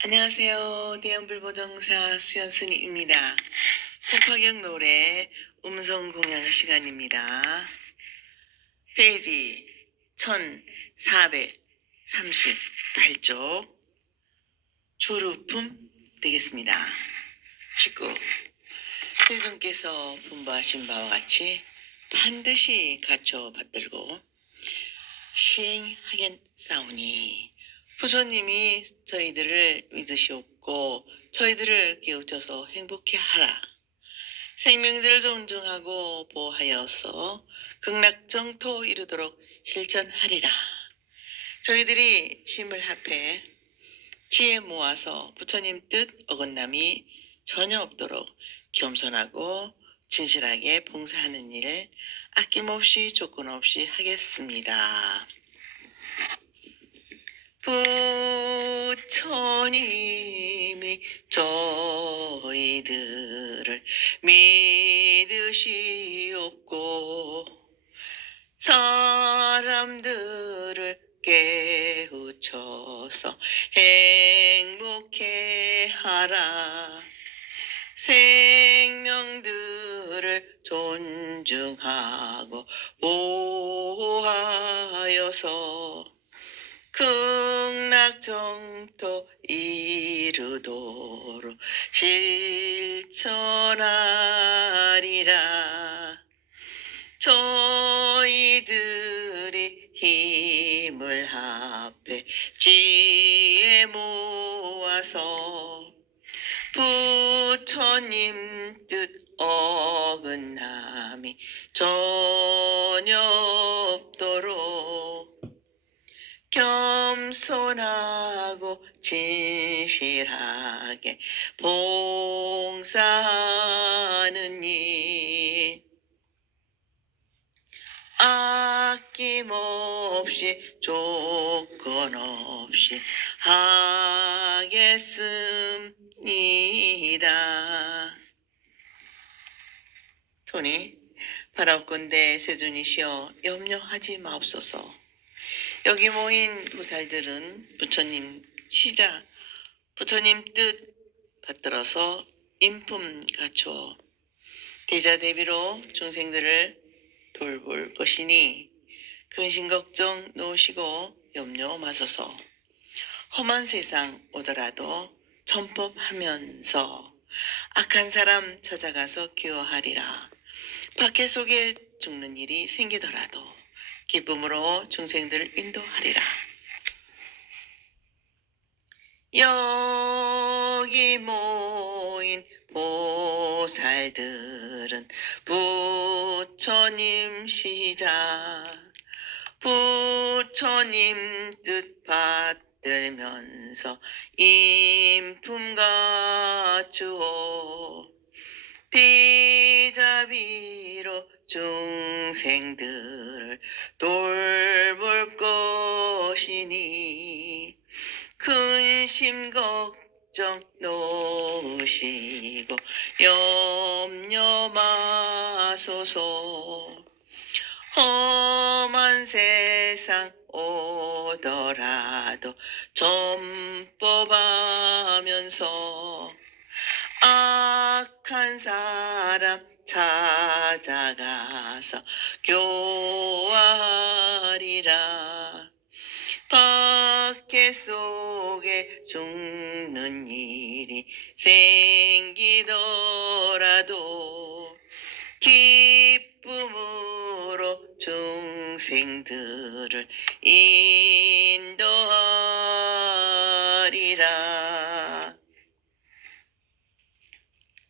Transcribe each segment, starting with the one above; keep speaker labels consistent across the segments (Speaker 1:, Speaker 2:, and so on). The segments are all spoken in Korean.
Speaker 1: 안녕하세요. 대형불보정사 수연순입니다. 폭파경 노래 음성 공양 시간입니다. 페이지 1438쪽 주루품 되겠습니다. 19. 세종께서 분부하신 바와 같이 반드시 갖춰 받들고 시행하겠사오니 부처님이 저희들을 믿으시옵고 저희들을 깨우쳐서 행복해 하라. 생명들을 존중하고 보호하여서 극락정토 이루도록 실천하리라. 저희들이 심을 합해 지혜 모아서 부처님 뜻 어긋남이 전혀 없도록 겸손하고 진실하게 봉사하는 일을 아낌없이 조건 없이 하겠습니다. 부처님이 저희들을 믿으시옵고 사람들을 깨우쳐서 행복해 하라. 생명들을 존중하고 보호하여서 정토 이루도록 실천하리라. 저희들이 힘을 합해 지혜 모아서 부처님 뜻 어긋남이 전혀 없도록 겸손하고 진실하게 봉사하는 일 아낌없이 조건 없이 하겠습니다. 손이 바라옵건대 세존이시여 염려하지 마옵소서. 여기 모인 보살들은 부처님 시자, 부처님 뜻 받들어서 인품 갖추어 대자 대비로 중생들을 돌볼 것이니 근심 걱정 놓으시고 염려 마소서. 험한 세상 오더라도 전법하면서 악한 사람 찾아가서 기워하리라. 박해 속에 죽는 일이 생기더라도 기쁨으로 중생들을 인도하리라. 여기 모인 보살들은 부처님 시자 부처님 뜻 받들면서 인품 갖추어 대자비로 중생들을 돌볼 것이니 근심 걱정 놓으시고 염려 마소서. 험한 세상 오더라도 전법하면서 악한 사람 찾아가서 교화하리라 박해 속에 죽는 일이 생기더라도 기쁨으로 중생들을 인도하리라.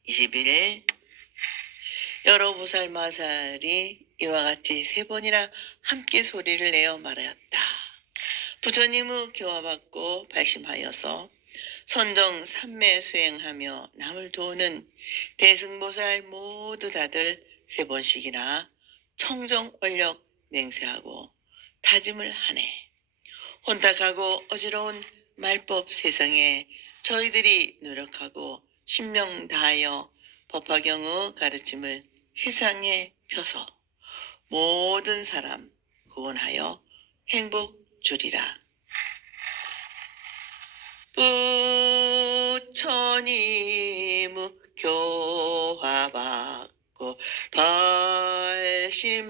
Speaker 1: 21일 여러 보살 마살이 이와 같이 세 번이나 함께 소리를 내어 말하였다. 부처님의 교화받고 발심하여서 선정 삼매 수행하며 남을 도우는 대승보살 모두 다들 세 번씩이나 청정 원력 맹세하고 다짐을 하네. 혼탁하고 어지러운 말법 세상에 저희들이 노력하고 신명 다하여 법화경의 가르침을 세상에 펴서 모든 사람 구원하여 행복 주리라. 부처님의 교화받고 발심하여서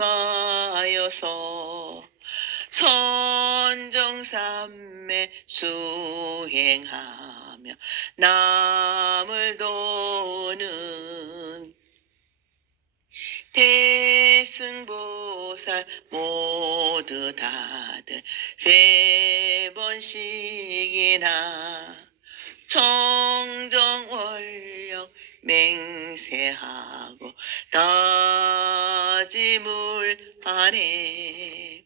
Speaker 1: 선정삼매 수행하며 남을 도는 대승보 살 모두 다들 세 번씩이나 청정월력 맹세하고 다짐을 하네.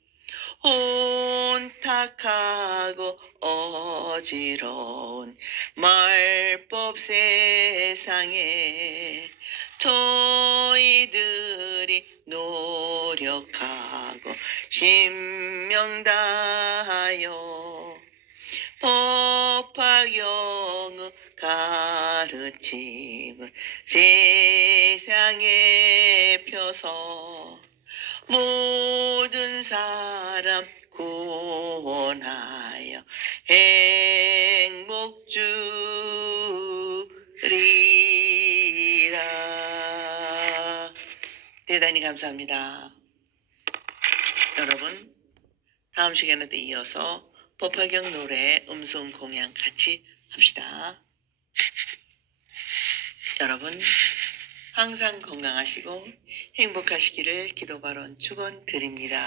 Speaker 1: 혼탁하고 어지러운 말법 세상에 저희들이 노력하고 신명다하여 법화경의 가르침을 세상에 펴서 모든 사람 구원하여 행복 주 대단히 감사합니다. 여러분, 다음 시간에도 이어서 법화경 노래 음성 공양 같이 합시다. 여러분, 항상 건강하시고 행복하시기를 기도 발언 축원 드립니다.